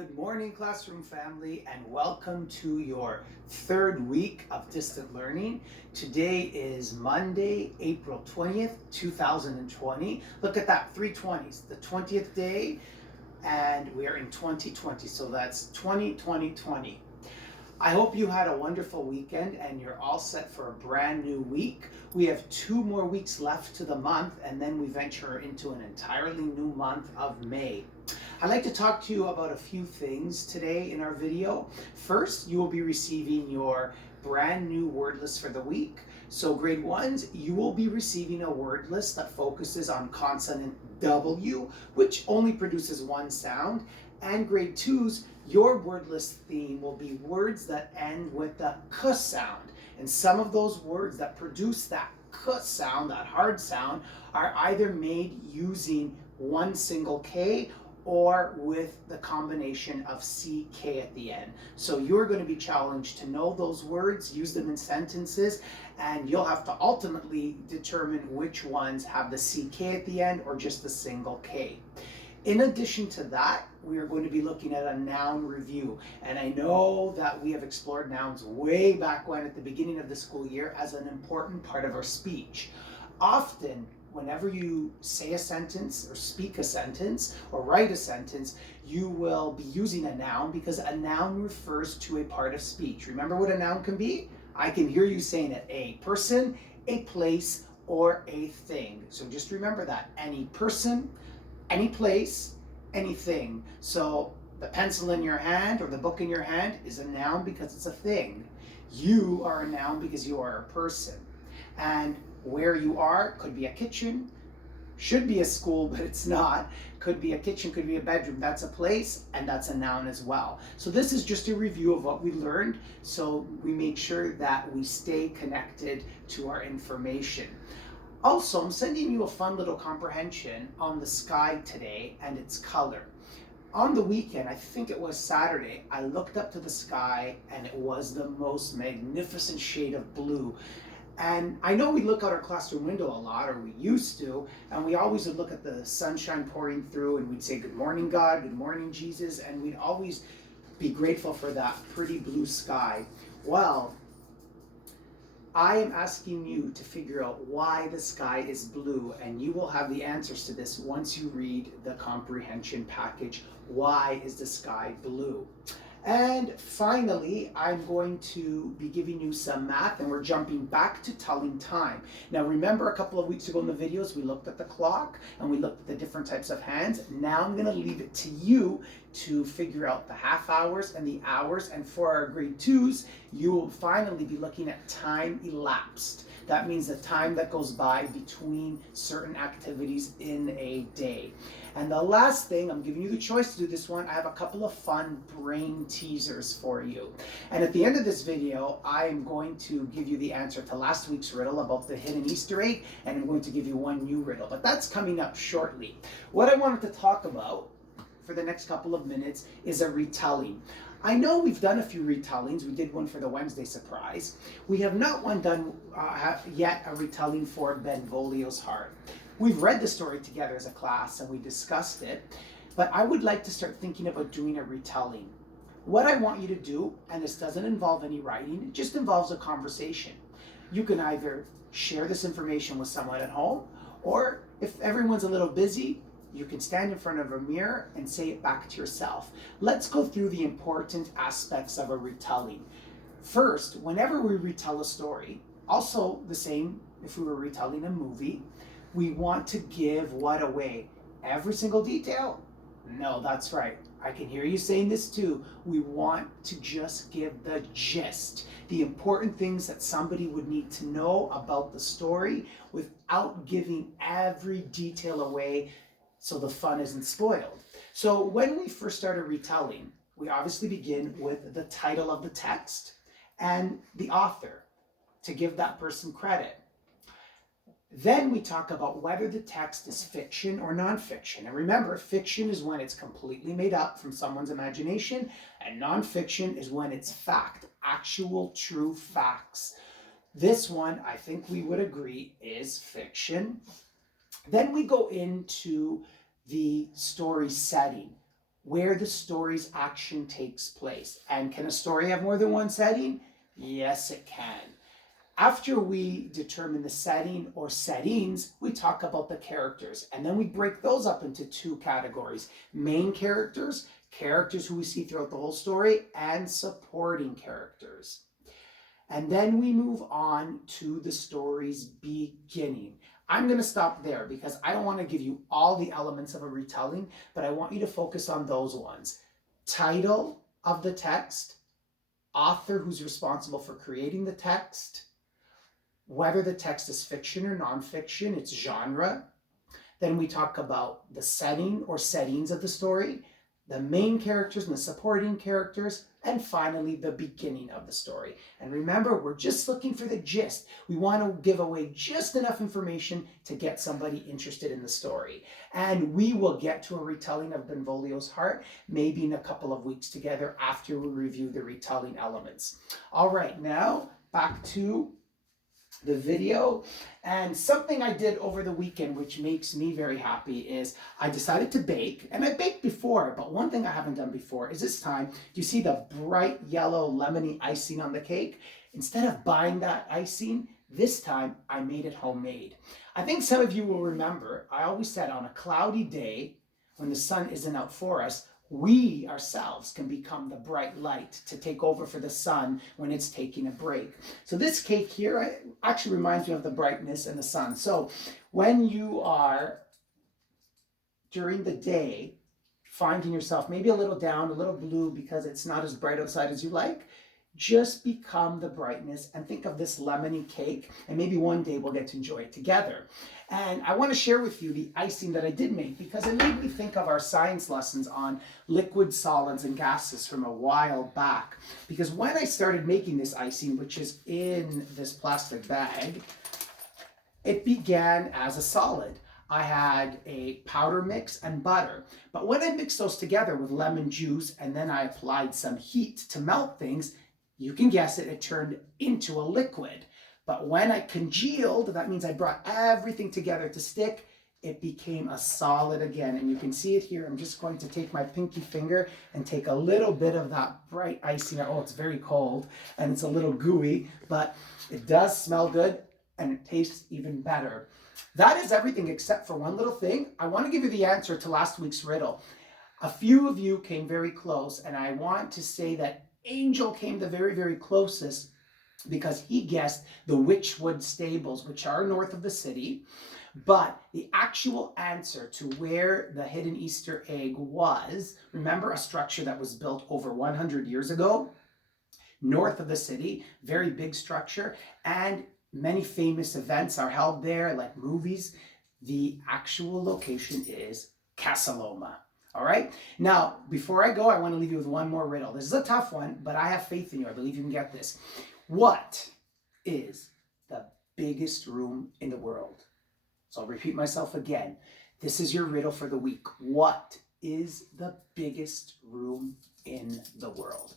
Good morning, classroom family, and welcome to your third week of distant learning. Today is Monday, April 20th, 2020. Look at that, 320s, the 20th day, and we are in 2020, so that's 2020. I hope you had a wonderful weekend and you're all set for a brand new week. We have 2 more weeks left to the month, and then we venture into an entirely new month of May. I'd like to talk to you about a few things today in our video. First, you will be receiving your brand new word list for the week. So grade 1s, you will be receiving a word list that focuses on consonant W, which only produces one sound. And grade 2s, your word list theme will be words that end with the K sound. And some of those words that produce that K sound, that hard sound, are either made using one single K or with the combination of CK at the end. So you're going to be challenged to know those words, use them in sentences, and you'll have to ultimately determine which ones have the CK at the end or just the single K. In addition to that, we are going to be looking at a noun review. And I know that we have explored nouns way back when at the beginning of the school year as an important part of our speech. Often, whenever you say a sentence or speak a sentence or write a sentence, you will be using a noun because a noun refers to a part of speech. Remember what a noun can be? I can hear you saying it: a person, a place, or a thing. So just remember that. Any person, any place, anything. So the pencil in your hand or the book in your hand is a noun because it's a thing. You are a noun because you are a person. And where you are could be a kitchen, should be a school, but it's not. Could be a kitchen, could be a bedroom. That's a place, and that's a noun as well. So this is just a review of what we learned, so we make sure that we stay connected to our information. Also, I'm sending you a fun little comprehension on the sky today and its color. On the weekend, I think it was Saturday, I looked up to the sky and it was the most magnificent shade of blue. And I know we look out our classroom window a lot, or we used to, and we always would look at the sunshine pouring through and we'd say, "Good morning, God, good morning, Jesus," and we'd always be grateful for that pretty blue sky. Well, I am asking you to figure out why the sky is blue, and you will have the answers to this once you read the comprehension package. Why is the sky blue? And finally, I'm going to be giving you some math, and we're jumping back to telling time. Now remember, a couple of weeks ago in the videos, we looked at the clock and we looked at the different types of hands. Now I'm going to leave it to you to figure out the half hours and the hours. And for our grade 2s, you will finally be looking at time elapsed. That means the time that goes by between certain activities in a day. And the last thing, I'm giving you the choice to do this one, I have a couple of fun brain teasers for you. And at the end of this video, I am going to give you the answer to last week's riddle about the hidden Easter egg, and I'm going to give you one new riddle, but that's coming up shortly. What I wanted to talk about for the next couple of minutes is a retelling. I know we've done a few retellings. We did one for the Wednesday surprise. We have not done yet a retelling for Benvolio's Heart. We've read the story together as a class and we discussed it, but I would like to start thinking about doing a retelling. What I want you to do, and this doesn't involve any writing, it just involves a conversation. You can either share this information with someone at home, or if everyone's a little busy, you can stand in front of a mirror and say it back to yourself. Let's go through the important aspects of a retelling. First, whenever we retell a story, also the same if we were retelling a movie, we want to give what away? Every single detail? No, that's right. I can hear you saying this too. We want to just give the gist, the important things that somebody would need to know about the story without giving every detail away so the fun isn't spoiled. So when we first started retelling, we obviously begin with the title of the text and the author to give that person credit. Then we talk about whether the text is fiction or nonfiction. And remember, fiction is when it's completely made up from someone's imagination, and nonfiction is when it's fact, actual true facts. This one, I think we would agree, is fiction. Then we go into the story setting. where the story's action takes place. And can a story have more than one setting? Yes, it can. After we determine the setting or settings, we talk about the characters. And then we break those up into two categories: main characters, characters who we see throughout the whole story, and supporting characters. And then we move on to the story's beginning. I'm going to stop there because I don't want to give you all the elements of a retelling, but I want you to focus on those ones: title of the text, author who's responsible for creating the text, whether the text is fiction or nonfiction, its genre. Then we talk about the setting or settings of the story, the main characters and the supporting characters, and finally the beginning of the story. And remember, we're just looking for the gist. We want to give away just enough information to get somebody interested in the story. And we will get to a retelling of Benvolio's Heart maybe in a couple of weeks together after we review the retelling elements. All right, now back to the video. And something I did over the weekend which makes me very happy is I decided to bake. And I baked before, but one thing I haven't done before is this time, you see the bright yellow lemony icing on the cake? Instead of buying that icing, this time I made it homemade. I think some of you will remember, I always said on a cloudy day when the sun isn't out for us, we ourselves can become the bright light to take over for the sun when it's taking a break. So this cake here actually reminds me of the brightness and the sun. So when you are, during the day, finding yourself maybe a little down, a little blue because it's not as bright outside as you like, just become the brightness and think of this lemony cake, and maybe one day we'll get to enjoy it together. And I want to share with you the icing that I did make because it made me think of our science lessons on liquid, solids, and gases from a while back. Because when I started making this icing, which is in this plastic bag, it began as a solid. I had a powder mix and butter. But when I mixed those together with lemon juice and then I applied some heat to melt things, you can guess it, it turned into a liquid. But when I congealed, that means I brought everything together to stick, it became a solid again. And you can see it here. I'm just going to take my pinky finger and take a little bit of that bright icing. Oh, it's very cold and it's a little gooey, but it does smell good and it tastes even better. That is everything except for one little thing. I want to give you the answer to last week's riddle. A few of you came very close, and I want to say that Angel came the very, very closest because he guessed the Witchwood Stables, which are north of the city. But the actual answer to where the hidden Easter egg was, remember, a structure that was built over 100 years ago, north of the city, very big structure, and many famous events are held there, like movies. The actual location is Casaloma. All right. Now, before I go, I want to leave you with one more riddle. This is a tough one, but I have faith in you. I believe you can get this. What is the biggest room in the world? So I'll repeat myself again. This is your riddle for the week. What is the biggest room in the world?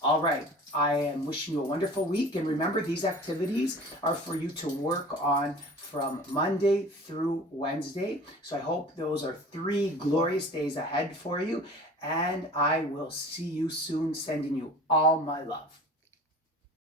All right, I am wishing you a wonderful week. And remember, these activities are for you to work on from Monday through Wednesday. So I hope those are 3 glorious days ahead for you. And I will see you soon, sending you all my love.